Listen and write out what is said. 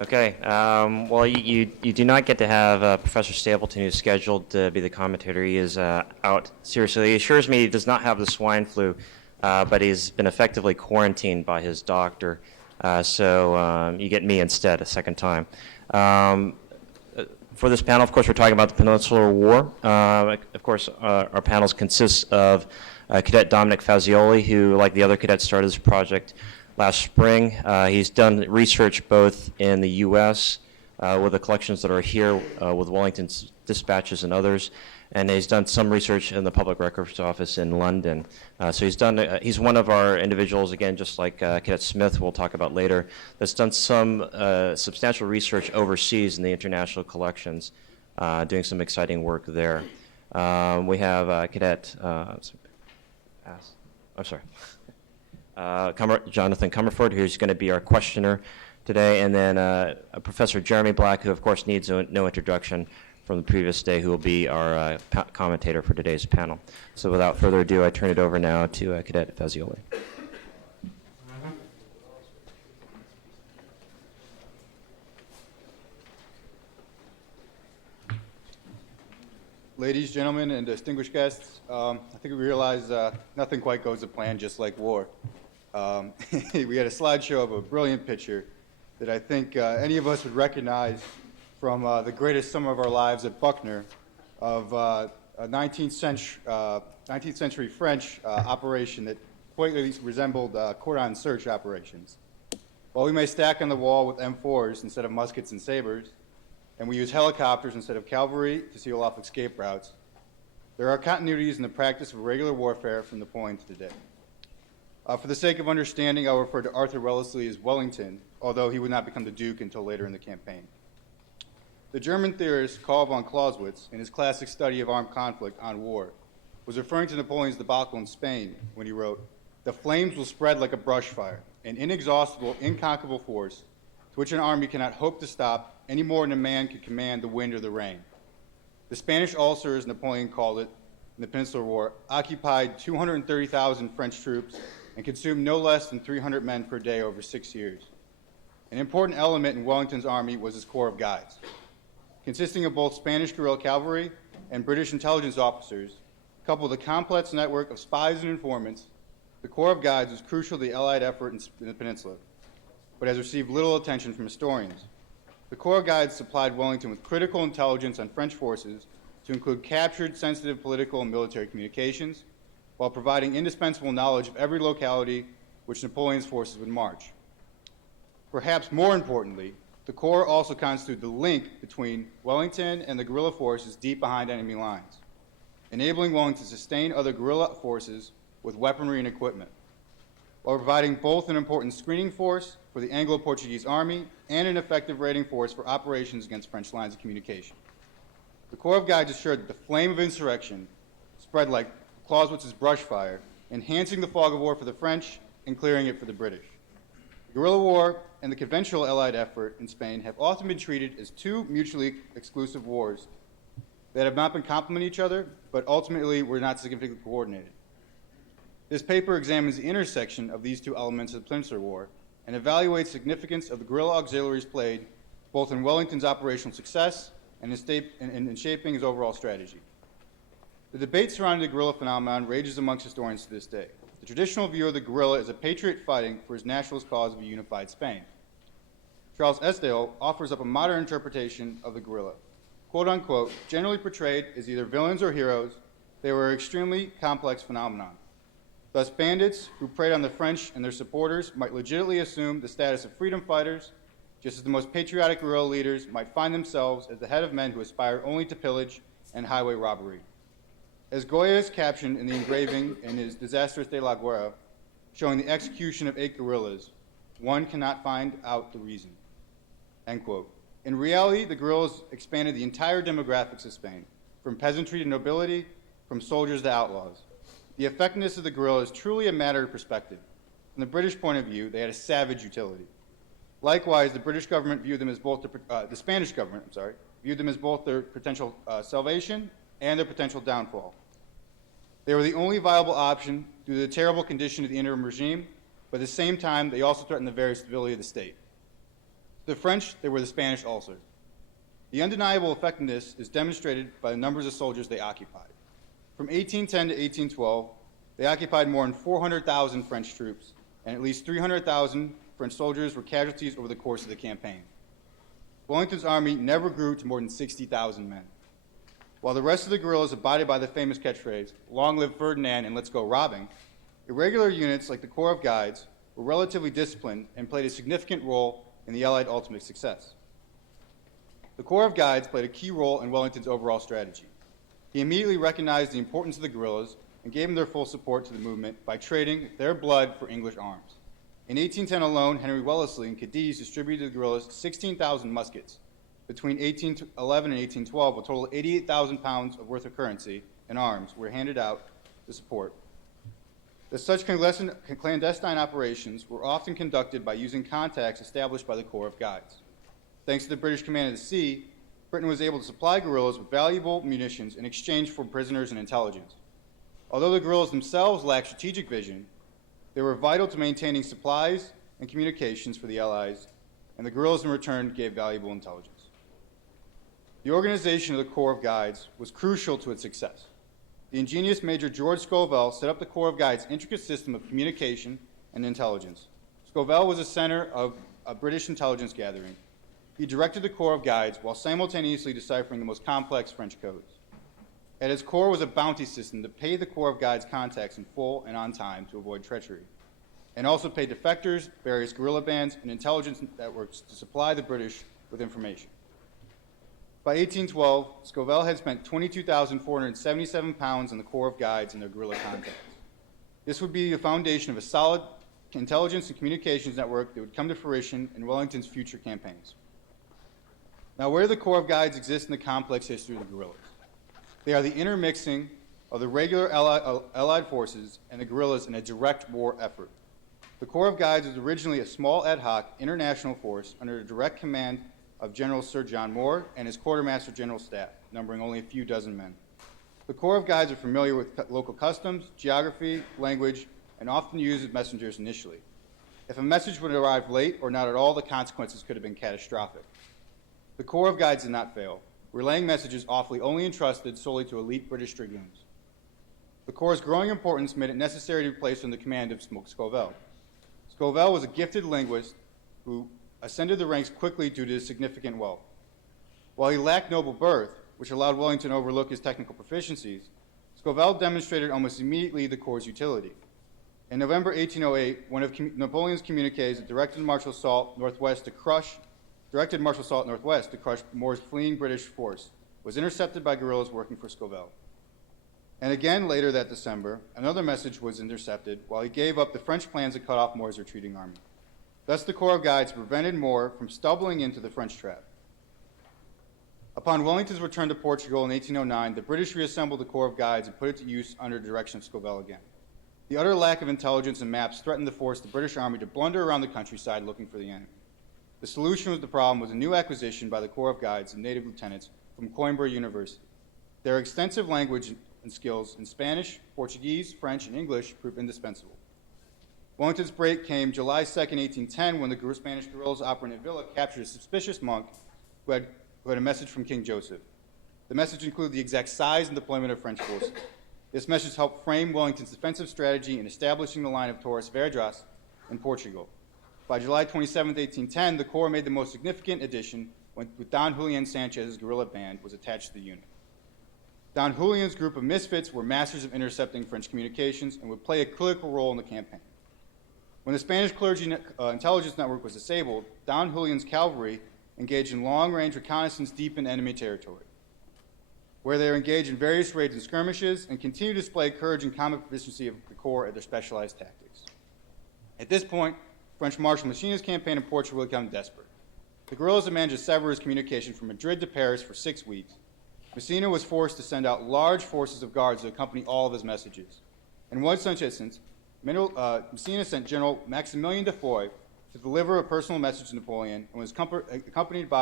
Okay. Well, you do not get to have Professor Stapleton, who's scheduled to be the commentator. He is out seriously. He assures me he does not have the swine flu, but he's been effectively quarantined by his doctor. So you get me instead a second time. For this panel, of course, we're talking about the Peninsular War. Of course, our panels consist of Cadet Dominic Fazioli, who, like the other cadets, started this project last spring. He's done research both in the U.S. With the collections that are here with Wellington's dispatches and others, and he's done some research in the Public Records Office in London. So he's one of our individuals, again, just like Cadet Smith, we'll talk about later, that's done some substantial research overseas in the international collections, doing some exciting work there. We have Cadet, Jonathan Comerford, who's going to be our questioner today, and then Professor Jeremy Black, who of course needs no introduction from the previous day, who will be our commentator for today's panel. So without further ado, I turn it over now to Cadet Fazioli. Ladies, gentlemen, and distinguished guests, I think we realize nothing quite goes to plan, just like war. We had a slideshow of a brilliant picture that I think any of us would recognize from the greatest summer of our lives at Buckner of a 19th century French operation that quite resembled cordon search operations. While we may stack on the wall with M4s instead of muskets and sabers, and we use helicopters instead of cavalry to seal off escape routes, there are continuities in the practice of regular warfare from Napoleon to today. For the sake of understanding, I'll refer to Arthur Wellesley as Wellington, although he would not become the Duke until later in the campaign. The German theorist Karl von Clausewitz, in his classic study of armed conflict on war, was referring to Napoleon's debacle in Spain when he wrote, "The flames will spread like a brush fire, an inexhaustible, inconquerable force to which an army cannot hope to stop any more than a man could command the wind or the rain." The Spanish ulcer, as Napoleon called it in the Peninsular War, occupied 230,000 French troops and consumed no less than 300 men per day over 6 years. An important element in Wellington's army was his Corps of Guides. Consisting of both Spanish guerrilla cavalry and British intelligence officers, coupled with a complex network of spies and informants, the Corps of Guides was crucial to the Allied effort in the peninsula, but has received little attention from historians. The Corps of Guides supplied Wellington with critical intelligence on French forces to include captured sensitive political and military communications, while providing indispensable knowledge of every locality which Napoleon's forces would march. Perhaps more importantly, the Corps also constituted the link between Wellington and the guerrilla forces deep behind enemy lines, enabling Wellington to sustain other guerrilla forces with weaponry and equipment, while providing both an important screening force for the Anglo-Portuguese army and an effective raiding force for operations against French lines of communication. The Corps of Guides assured that the flame of insurrection spread like Clausewitz's brush fire, enhancing the fog of war for the French and clearing it for the British. The guerrilla war and the conventional Allied effort in Spain have often been treated as two mutually exclusive wars that have not been complementing each other, but ultimately were not significantly coordinated. This paper examines the intersection of these two elements of the Peninsular War and evaluates the significance of the guerrilla auxiliaries played both in Wellington's operational success and in shaping his overall strategy. The debate surrounding the guerrilla phenomenon rages amongst historians to this day. The traditional view of the guerrilla is a patriot fighting for his nationalist cause of a unified Spain. Charles Esdale offers up a modern interpretation of the guerrilla. Quote unquote, generally portrayed as either villains or heroes, they were an extremely complex phenomenon. Thus, bandits who preyed on the French and their supporters might legitimately assume the status of freedom fighters, just as the most patriotic guerrilla leaders might find themselves as the head of men who aspire only to pillage and highway robbery. As Goya is captioned in the engraving in his Desastres de la Guerra, showing the execution of 8 guerrillas, one cannot find out the reason. End quote. In reality, the guerrillas expanded the entire demographics of Spain, from peasantry to nobility, from soldiers to outlaws. The effectiveness of the guerrilla is truly a matter of perspective. From the British point of view, they had a savage utility. Likewise, the British government viewed them as both the Spanish government, viewed them as both their potential salvation and their potential downfall. They were the only viable option due to the terrible condition of the interim regime, but at the same time, they also threatened the very stability of the state. To the French, they were the Spanish ulcers. The undeniable effectiveness is demonstrated by the numbers of soldiers they occupied. From 1810 to 1812, they occupied more than 400,000 French troops, and at least 300,000 French soldiers were casualties over the course of the campaign. Wellington's army never grew to more than 60,000 men. While the rest of the guerrillas abided by the famous catchphrase, "Long live Ferdinand and let's go robbing," irregular units like the Corps of Guides were relatively disciplined and played a significant role in the Allied ultimate success. The Corps of Guides played a key role in Wellington's overall strategy. He immediately recognized the importance of the guerrillas and gave them their full support to the movement by trading their blood for English arms. In 1810 alone, Henry Wellesley and Cadiz distributed to the guerrillas 16,000 muskets. Between 1811 and 1812, a total of 88,000 pounds of worth of currency and arms were handed out to support. Such clandestine operations were often conducted by using contacts established by the Corps of Guides. Thanks to the British command of the sea, Britain was able to supply guerrillas with valuable munitions in exchange for prisoners and intelligence. Although the guerrillas themselves lacked strategic vision, they were vital to maintaining supplies and communications for the Allies, and the guerrillas in return gave valuable intelligence. The organization of the Corps of Guides was crucial to its success. The ingenious Major George Scovell set up the Corps of Guides' intricate system of communication and intelligence. Scovell was a center of a British intelligence gathering. He directed the Corps of Guides while simultaneously deciphering the most complex French codes. At its core was a bounty system that paid the Corps of Guides contacts in full and on time to avoid treachery, and also paid defectors, various guerrilla bands, and intelligence networks to supply the British with information. By 1812, Scovell had spent 22,477 pounds on the Corps of Guides and their guerrilla contacts. This would be the foundation of a solid intelligence and communications network that would come to fruition in Wellington's future campaigns. Now, where the Corps of Guides exist in the complex history of the guerrillas? They are the intermixing of the regular Allied forces and the guerrillas in a direct war effort. The Corps of Guides was originally a small ad hoc international force under the direct command of General Sir John Moore and his quartermaster general staff, numbering only a few dozen men. The Corps of Guides are familiar with local customs, geography, language, and often used as messengers initially. If a message would arrive late or not at all, the consequences could have been catastrophic. The Corps of Guides did not fail, relaying messages awfully only entrusted solely to elite British dragoons. The Corps' growing importance made it necessary to be placed under the command of Scovell. Scovell was a gifted linguist who ascended the ranks quickly due to his significant wealth. While he lacked noble birth, which allowed Wellington to overlook his technical proficiencies, Scovell demonstrated almost immediately the Corps' utility. In November 1808, one of Napoleon's communiques that directed Marshal Soult northwest to crush Moore's fleeing British force was intercepted by guerrillas working for Scovell. And again later that December, another message was intercepted while he gave up the French plans to cut off Moore's retreating army. Thus, the Corps of Guides prevented Moore from stumbling into the French trap. Upon Wellington's return to Portugal in 1809, the British reassembled the Corps of Guides and put it to use under the direction of Scovell again. The utter lack of intelligence and maps threatened to force the British army to blunder around the countryside looking for the enemy. The solution to the problem was a new acquisition by the Corps of Guides of native lieutenants from Coimbra University. Their extensive language and skills in Spanish, Portuguese, French, and English proved indispensable. Wellington's break came July 2, 1810, when the Spanish guerrillas operating in Villa captured a suspicious monk who had a message from King Joseph. The message included the exact size and deployment of French forces. This message helped frame Wellington's defensive strategy in establishing the line of Torres Vedras in Portugal. By July 27, 1810, the Corps made the most significant addition when Don Julian Sanchez's guerrilla band was attached to the unit. Don Julian's group of misfits were masters of intercepting French communications and would play a critical role in the campaign. When the Spanish clergy intelligence network was disabled, Don Julian's cavalry engaged in long-range reconnaissance deep in enemy territory, where they were engaged in various raids and skirmishes and continued to display courage and combat proficiency of the Corps at their specialized tactics. At this point, French Marshal Massina's campaign in Portugal had become desperate. The guerrillas had managed to sever his communication from Madrid to Paris for 6 weeks. Massina was forced to send out large forces of guards to accompany all of his messages. In one such instance, Massina sent General Maximilien de Foix to deliver a personal message to Napoleon and was accompanied by